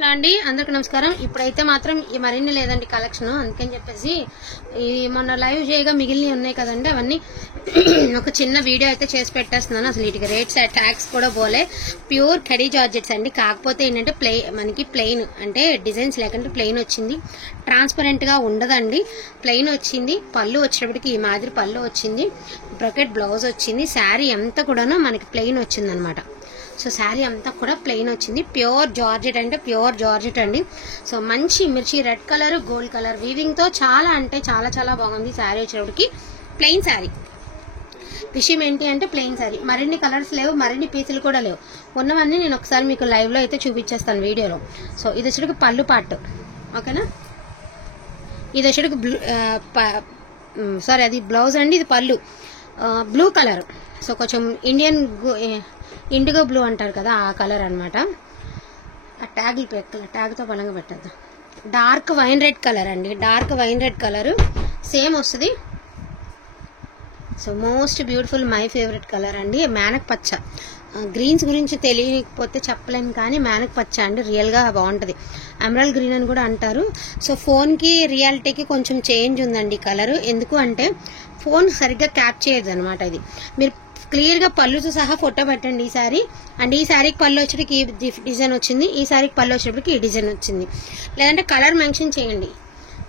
Hello అండి, అందరికీ నమస్కారం. ఇప్పుడైతే మాత్రం ఈ మరిన్ని లేదండి కలెక్షన్, అందుకని చెప్పేసి ఈ మొన్న లైవ్ చేయగా మిగిలినవి ఉన్నాయి కదండి, అవన్నీ ఒక చిన్న వీడియో అయితే చేసి పెట్టేస్తున్నాను. అసలు వీటికి రేట్స్ ట్యాక్స్ కూడా పోలే, ప్యూర్ కడీ జార్జెట్స్ అండి. కాకపోతే ఏంటంటే మనకి ప్లెయిన్ అంటే డిజైన్స్ లేకుంటే ప్లెయిన్ వచ్చింది, ట్రాన్స్పరెంట్ గా ఉండదండి, ప్లెయిన్ వచ్చింది. పళ్ళు వచ్చేటప్పటికి ఈ మాదిరి పళ్ళు వచ్చింది, బ్రొకెట్ బ్లౌజ్ వచ్చింది. శారీ అంతా కూడా మనకి ప్లెయిన్ వచ్చింది అనమాట. సో శారీ అంతా కూడా ప్లెయిన్ వచ్చింది, ప్యూర్ జార్జెట్ అంటే ప్యూర్ జార్జెట్ అండి. సో మంచి మిర్చి red colour gold colour weaving తో చాలా అంటే చాలా చాలా బాగుంది. శారీ వచ్చేటప్పటికి ప్లెయిన్ శారీ. విషయం ఏంటి అంటే ప్లెయిన్ శారీ, మరిన్ని కలర్స్ లేవు, మరిన్ని పీసులు కూడా లేవు. ఉన్నవన్నీ నేను ఒకసారి మీకు లైవ్ లో అయితే చూపించేస్తాను వీడియోలో. సో ఇది వచ్చేటికి పళ్ళు పార్ట్, ఓకేనా. ఇది వచ్చేటికి సారీ అది బ్లౌజ్ అండి, ఇది పళ్ళు బ్లూ కలర్. సో కొంచెం ఇండిగో బ్లూ అంటారు కదా, ఆ కలర్ అనమాట. ఆ ట్యాగ్తో బలంగా పెట్టద్దాం. డార్క్ వైన్ రెడ్ కలర్ అండి, dark wine red colour same వస్తుంది. So most beautiful my favourite colour అండి, మేనక్ పచ్చ. గ్రీన్స్ గురించి తెలియకపోతే చెప్పలేము, కానీ మేనక్ పచ్చ అండి రియల్ గా బాగుంటది. ఎమరాల్డ్ గ్రీన్ అని కూడా అంటారు. సో ఫోన్ కి రియాలిటీకి కొంచెం చేంజ్ ఉందండి కలర్. ఎందుకు అంటే ఫోన్ సరిగ్గా క్యాప్ చేయదు అనమాట. ఇది మీరు క్లియర్ గా పళ్ళుతో సహా ఫోటో పెట్టండి ఈ సారీ. అండ్ ఈ శారీకి పళ్ళు వచ్చేటికి ఈ డిజైన్ వచ్చింది, ఈ శారీకి పళ్ళు వచ్చేటప్పటికి ఈ డిజైన్ వచ్చింది. లేదంటే కలర్ మెన్షన్ చేయండి,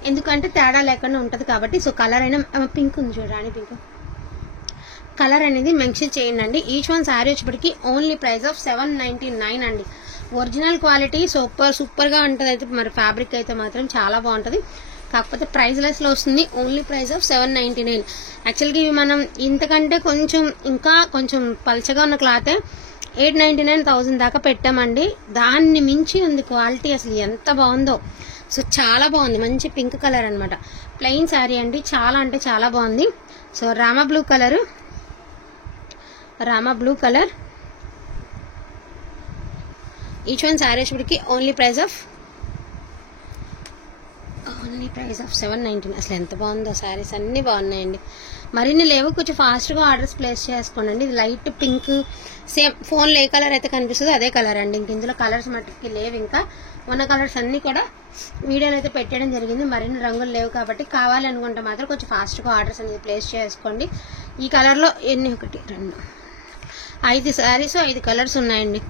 ఎందుకంటే తేడా లేకుండా ఉంటది కాబట్టి. సో కలర్ అయినా పింక్ ఉంది చూడండి, పింక్ కలర్ అనేది మెన్షన్ చేయండి అండి. ఈచ్ వన్ శారీ వచ్చేప్పటికి ఓన్లీ ప్రైస్ ఆఫ్ 799 అండి. ఒరిజినల్ క్వాలిటీ సూపర్ గా ఉంటది. అయితే మరి ఫ్యాబ్రిక్ అయితే మాత్రం చాలా బాగుంటది, కాకపోతే ప్రైస్ లెస్ లో వస్తుంది. Only price of 799. యాక్చువల్గా ఇవి మనం ఇంతకంటే ఇంకా కొంచెం పల్చగా ఉన్న క్లాతే 899, 1000 దాకా పెట్టామండి. దాన్ని మించి ఉంది క్వాలిటీ, అసలు ఎంత బాగుందో. సో చాలా బాగుంది, మంచి పింక్ కలర్ అనమాట. ప్లెయిన్ శారీ అండి, చాలా అంటే చాలా బాగుంది. సో రామా blue colour each one sari వచ్చేటికి ఓన్లీ ప్రైస్ ఆఫ్ 799. అసలు ఎంత బాగుందో, శారీస్ అన్ని బాగున్నాయండి. మరిన్ని లేవు, కొంచెం ఫాస్ట్ గా ఆర్డర్స్ ప్లేస్ చేసుకోండి. ఇది లైట్ పింక్, సేమ్ ఫోన్ లో ఏ కలర్ అయితే కనిపిస్తుందో అదే కలర్ అండి. ఇంక ఇందులో కలర్స్ మట్టుకి లేవు, ఇంకా ఉన్న కలర్స్ అన్ని కూడా వీడియోలో అయితే పెట్టడం జరిగింది. మరిన్ని రంగులు లేవు కాబట్టి కావాలనుకుంటే మాత్రం కొంచెం ఫాస్ట్ గా ఆర్డర్స్ అనేది ప్లేస్ చేసుకోండి. ఈ కలర్ లో 1 2 5 శారీస్ 5 కలర్స్ ఉన్నాయండి.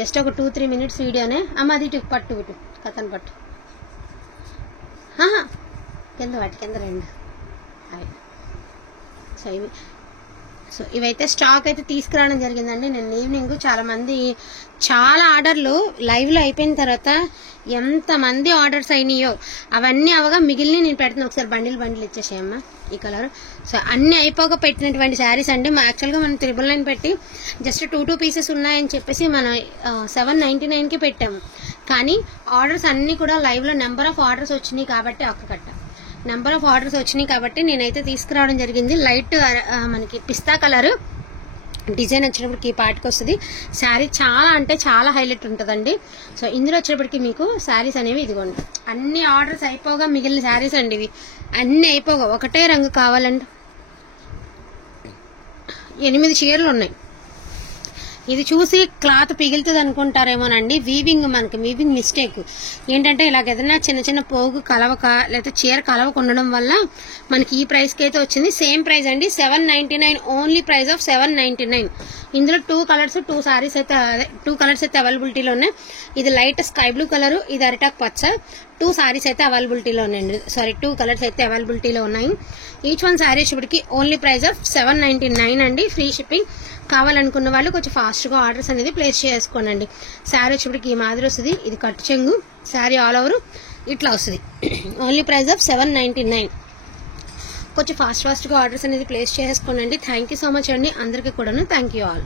జస్ట్ ఒక 2-3 మినిట్స్ వీడియోనే. అది పట్టు కథన్ పట్టు కింద 2 సో ఇవైతే స్టాక్ అయితే తీసుకురావడం జరిగిందండి. నేను ఈవినింగ్ చాలా ఆర్డర్లు లైవ్ లో అయిపోయిన తర్వాత ఎంతమంది ఆర్డర్స్ అయినాయో అవన్నీ అవగా మిగిలిన నేను పెడుతున్నాను. ఒకసారి బండిల్ ఇచ్చేసేయమ్మా ఈ కలర్. సో అన్ని అయిపోగా పెట్టినటువంటి శారీస్ అండి. యాక్చువల్గా మనం 999 పెట్టి జస్ట్ 2 పీసెస్ ఉన్నాయని చెప్పేసి మనం 799 కి పెట్టాము. కానీ ఆర్డర్స్ అన్ని కూడా లైవ్ లో నెంబర్ ఆఫ్ ఆర్డర్స్ వచ్చినాయి కాబట్టి నెంబర్ ఆఫ్ ఆర్డర్స్ వచ్చినాయి కాబట్టి నేనైతే తీసుకురావడం జరిగింది. లైట్ మనకి పిస్తా కలర్ డిజైన్ వచ్చేటప్పటికి ఈ పార్ట్కి వస్తుంది. శారీ చాలా అంటే చాలా హైలైట్ ఉంటుందండి. సో ఇందులో వచ్చేటప్పటికి మీకు శారీస్ అనేవి ఇదిగోండి, అన్ని ఆర్డర్స్ అయిపోగా మిగిలిన శారీస్ అండి ఇవి. అన్ని అయిపోగా ఒకటే రంగు కావాలండి. 8 చీరలు ఉన్నాయి. ఇది చూసి క్లాత్ పిగులుతుంది అనుకుంటారేమోనండి. మనకి వీవింగ్ మిస్టేక్ ఏంటంటే ఇలాగ ఏదైనా చిన్న పోగు కలవక లేకపోతే చీర కలవక ఉండడం వల్ల మనకి ఈ ప్రైస్ కి అయితే వచ్చింది. సేమ్ ప్రైస్ అండి, 799. Only price of 799. ఇందులో 2 కలర్స్ అయితే అవైలబిలిటీలో ఉన్నాయి. ఇది లైట్ స్కై బ్లూ కలర్, ఇది అరిటాక్ పచ్చ. 2 సారీస్ అయితే అవైలబిలిటీలో ఉన్నాయండి. 2 కలర్స్ అయితే అవైలబిలిటీలో ఉన్నాయి. ఈచ్ వన్ శారీ వచ్చేప్పటికి ఓన్లీ ప్రైస్ ఆఫ్ 799 అండి. Free shipping. కావాలనుకున్న వాళ్ళు కొంచెం ఫాస్ట్ గా ఆర్డర్స్ అనేది ప్లేస్ చేసుకోనండి. శారీ వచ్చేప్పటికి ఈ మాదిరి వస్తుంది. ఇది కట్టు చెంగు, శారీ ఆల్ ఓవర్ ఇట్లా వస్తుంది. Only price of 799. కొంచెం ఫాస్ట్ గా ఆర్డర్స్ అనేది ప్లేస్ చేసుకోనండి. థ్యాంక్ యూ సో మచ్ అండి అందరికీ కూడాను. Thank you all.